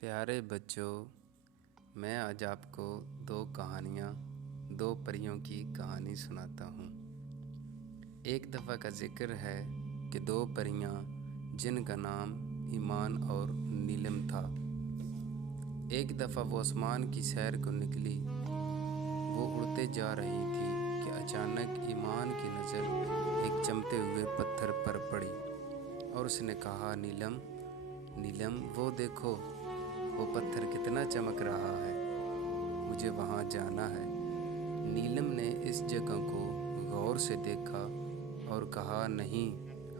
پیارے بچوں، میں آج آپ کو دو پریوں کی کہانی سناتا ہوں۔ ایک دفعہ کا ذکر ہے کہ دو پریاں جن کا نام ایمان اور نیلم تھا، ایک دفعہ وہ آسمان کی سیر کو نکلی۔ وہ اڑتے جا رہی تھی کہ اچانک ایمان کی نظر ایک چمکتے ہوئے پتھر پر پڑی اور اس نے کہا، نیلم نیلم، وہ دیکھو، وہ پتھر کتنا چمک رہا ہے، مجھے وہاں جانا ہے۔ نیلم نے اس جگہ کو غور سے دیکھا اور کہا، نہیں،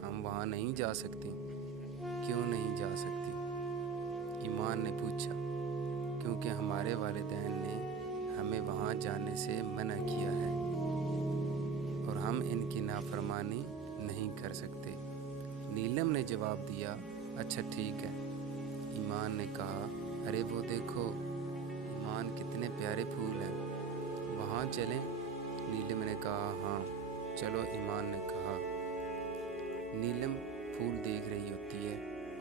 ہم وہاں نہیں جا سکتی۔ کیوں نہیں جا سکتی؟ ایمان نے پوچھا۔ کیونکہ ہمارے والدین نے ہمیں وہاں جانے سے منع کیا ہے اور ہم ان کی نافرمانی نہیں کر سکتے۔ نیلم نے جواب دیا، اچھا ٹھیک ہے۔ ایمان نے کہا، ارے وہ دیکھو، ایمان کتنے پیارے پھول ہیں، وہاں چلیں؟ نیلم نے کہا، ہاں چلو۔ ایمان نے کہا۔ نیلم پھول دیکھ رہی ہوتی ہے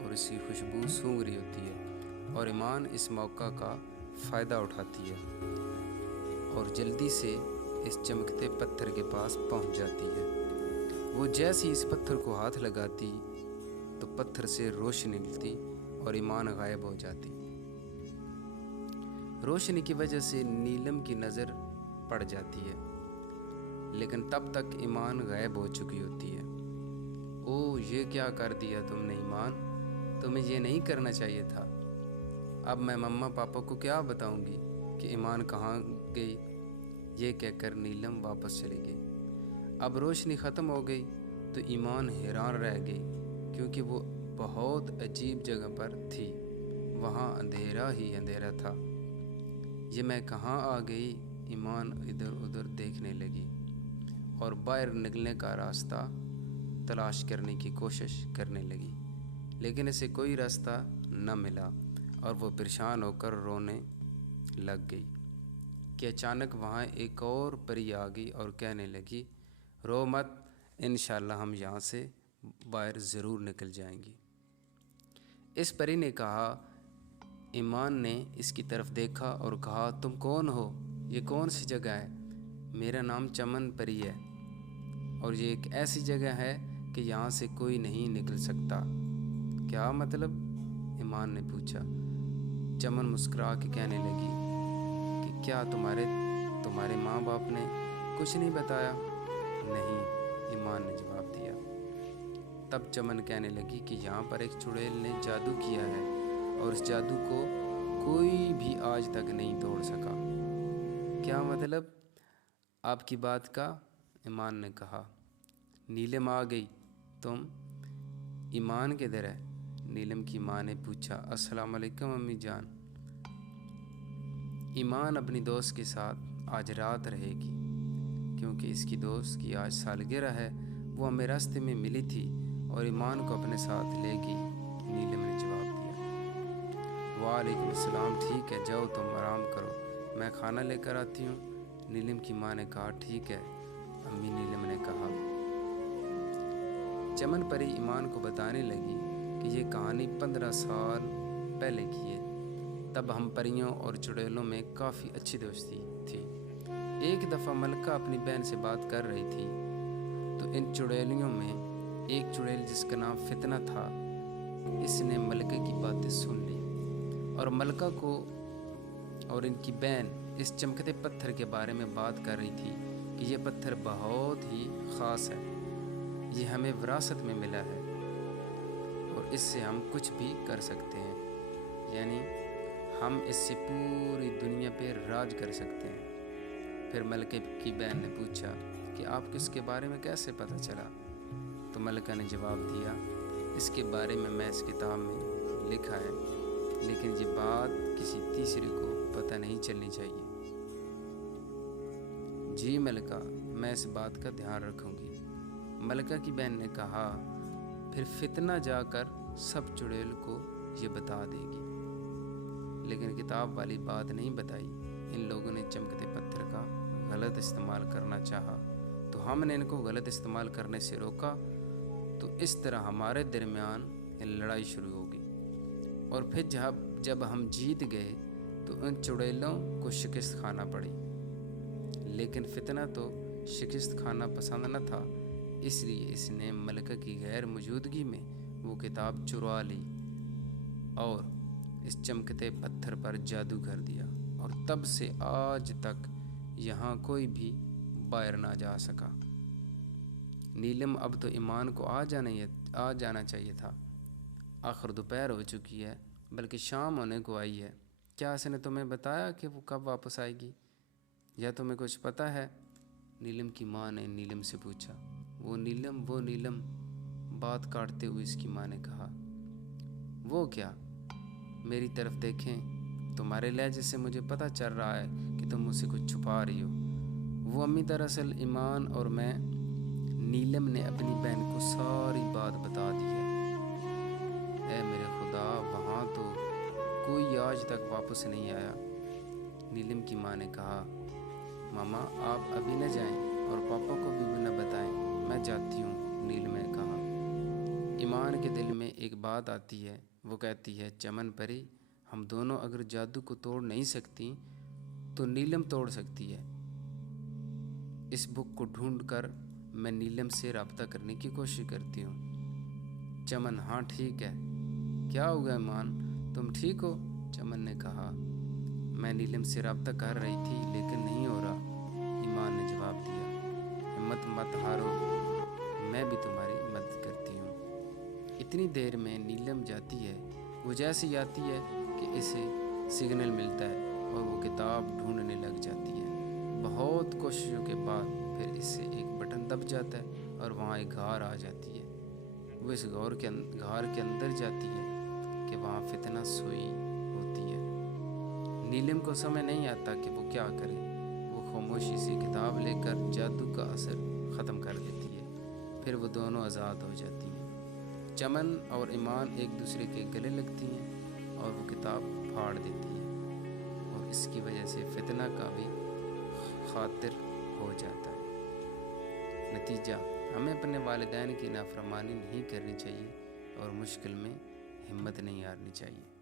اور اس کی خوشبو سونگھ رہی ہوتی ہے اور ایمان اس موقع کا فائدہ اٹھاتی ہے اور جلدی سے اس چمکتے پتھر کے پاس پہنچ جاتی ہے۔ وہ جیسے اس پتھر کو ہاتھ لگاتی تو پتھر سے روشنی نکلتی اور ایمان غائب ہو جاتی۔ روشنی کی وجہ سے نیلم کی نظر پڑ جاتی ہے، لیکن تب تک ایمان غائب ہو چکی ہوتی ہے۔ اوہ، یہ کیا کر دیا تم نے ایمان، تمہیں یہ نہیں کرنا چاہیے تھا۔ اب میں مما پاپا کو کیا بتاؤں گی کہ ایمان کہاں گئی؟ یہ کہہ کر نیلم واپس چلی گئی۔ اب روشنی ختم ہو گئی تو ایمان حیران رہ گئی، کیونکہ وہ بہت عجیب جگہ پر تھی۔ وہاں اندھیرا ہی اندھیرا تھا۔ یہ میں کہاں آ گئی؟ ایمان ادھر ادھر دیکھنے لگی اور باہر نکلنے کا راستہ تلاش کرنے کی کوشش کرنے لگی، لیکن اسے کوئی راستہ نہ ملا اور وہ پریشان ہو کر رونے لگ گئی کہ اچانک وہاں ایک اور پری آ گئی اور کہنے لگی، رو مت، انشاءاللہ ہم یہاں سے باہر ضرور نکل جائیں گی۔ اس پری نے کہا۔ ایمان نے اس کی طرف دیکھا اور کہا، تم کون ہو؟ یہ کون سی جگہ ہے؟ میرا نام چمن پری ہے اور یہ ایک ایسی جگہ ہے کہ یہاں سے کوئی نہیں نکل سکتا۔ کیا مطلب؟ ایمان نے پوچھا۔ چمن مسکرا کے کہنے لگی کہ کیا تمہارے ماں باپ نے کچھ نہیں بتایا؟ نہیں، ایمان نے جواب دیا۔ تب چمن کہنے لگی کہ یہاں پر ایک چڑیل نے جادو کیا ہے اور اس جادو کو کوئی بھی آج تک نہیں توڑ سکا۔ کیا مطلب آپ کی بات کا؟ ایمان نے کہا۔ نیلم آ گئی، تم ایمان کدھر ہے؟ نیلم کی ماں نے پوچھا۔ السلام علیکم امی جان۔ ایمان اپنی دوست کے ساتھ آج رات رہے گی، کیونکہ اس کی دوست کی آج سالگرہ ہے۔ وہ ہمیں راستے میں ملی تھی اور ایمان کو اپنے ساتھ لے گئی، نیلم نے جواب دیا۔ وعلیکم السلام، ٹھیک ہے، جاؤ تم آرام کرو، میں کھانا لے کر آتی ہوں۔ نیلم کی ماں نے کہا، ٹھیک ہے امی، نیلم نے کہا۔ چمن پری ایمان کو بتانے لگی کہ یہ کہانی 15 سال پہلے کی ہے۔ تب ہم پریوں اور چڑیلوں میں کافی اچھی دوستی تھی۔ ایک دفعہ ملکہ اپنی بہن سے بات کر رہی تھی تو ان چڑیلیوں میں ایک چڑیل جس کا نام فتنہ تھا، اس نے ملکہ کی باتیں سن لی اور ملکہ کو اور ان کی بہن اس چمکتے پتھر کے بارے میں بات کر رہی تھی کہ یہ پتھر بہت ہی خاص ہے، یہ ہمیں وراثت میں ملا ہے اور اس سے ہم کچھ بھی کر سکتے ہیں، یعنی ہم اس سے پوری دنیا پہ راج کر سکتے ہیں۔ پھر ملکہ کی بہن نے پوچھا کہ آپ کو اس کے بارے میں کیسے پتہ چلا؟ تو ملکہ نے جواب دیا، اس کے بارے میں اس کتاب میں لکھا ہے، لیکن یہ بات کسی تیسرے کو پتہ نہیں چلنی چاہیے۔ جی ملکہ، میں اس بات کا دھیان رکھوں گی، ملکہ کی بہن نے کہا۔ پھر فتنہ جا کر سب چڑیل کو یہ بتا دے گی، لیکن کتاب والی بات نہیں بتائی۔ ان لوگوں نے چمکتے پتھر کا غلط استعمال کرنا چاہا تو ہم نے ان کو غلط استعمال کرنے سے روکا، تو اس طرح ہمارے درمیان لڑائی شروع ہوگی۔ اور پھر جب ہم جیت گئے تو ان چڑیلوں کو شکست کھانا پڑی، لیکن فتنہ تو شکست کھانا پسند نہ تھا، اس لیے اس نے ملکہ کی غیر موجودگی میں وہ کتاب چرا لی اور اس چمکتے پتھر پر جادو کر دیا، اور تب سے آج تک یہاں کوئی بھی باہر نہ جا سکا۔ نیلم اب تو ایمان کو آ جانا چاہیے تھا۔ آخر دوپہر ہو چکی ہے، بلکہ شام ہونے کو آئی ہے۔ کیا اس نے تمہیں بتایا کہ وہ کب واپس آئے گی، یا تمہیں کچھ پتہ ہے؟ نیلم کی ماں نے نیلم سے پوچھا۔ وہ نیلم، بات کاٹتے ہوئے اس کی ماں نے کہا۔ وہ کیا؟ میری طرف دیکھیں، تمہارے لہجے سے مجھے پتہ چل رہا ہے کہ تم مجھ سے کچھ چھپا رہی ہو۔ وہ امی دراصل ایمان اور میں، نیلم نے اپنی بہن کو ساری بات بتا دی ہے۔ اے میرے خدا، وہاں تو کوئی آج تک واپس نہیں آیا۔ نیلم کی ماں نے کہا۔ ماما، آپ ابھی نہ جائیں اور پاپا کو بھی نہ بتائیں، میں جاتی ہوں، نیلم نے کہا۔ ایمان کے دل میں ایک بات آتی ہے، وہ کہتی ہے، چمن پری، ہم دونوں اگر جادو کو توڑ نہیں سکتی تو نیلم توڑ سکتی ہے۔ اس بک کو ڈھونڈ کر میں نیلم سے رابطہ کرنے کی کوشش کرتی ہوں۔ چمن، ہاں ٹھیک ہے۔ کیا ہوگا ایمان، تم ٹھیک ہو؟ چمن نے کہا۔ میں نیلم سے رابطہ کر رہی تھی لیکن نہیں ہو رہا، ایمان نے جواب دیا۔ ہمت مت ہارو، میں بھی تمہاری مدد کرتی ہوں۔ اتنی دیر میں نیلم جاتی ہے، وہ جیسی آتی ہے کہ اسے سگنل ملتا ہے اور وہ کتاب ڈھونڈنے لگ جاتی ہے۔ بہت کوششوں کے بعد پھر اس سے ایک بٹن دب جاتا ہے اور وہاں ایک غار آ جاتی ہے۔ وہ اس غار کے اندر جاتی ہے کہ وہاں فتنہ سوئی ہوتی ہے۔ نیلم کو سمجھ نہیں آتا کہ وہ کیا کرے۔ وہ خاموشی سے کتاب لے کر جادو کا اثر ختم کر دیتی ہے، پھر وہ دونوں آزاد ہو جاتی ہیں۔ چمن اور ایمان ایک دوسرے کے گلے لگتی ہیں اور وہ کتاب پھاڑ دیتی ہے، اور اس کی وجہ سے فتنہ کا بھی خاطر ہو جاتا ہے۔ نتیجہ، ہمیں اپنے والدین کی نافرمانی نہیں کرنی چاہیے اور مشکل میں ہمت نہیں ہارنی چاہیے۔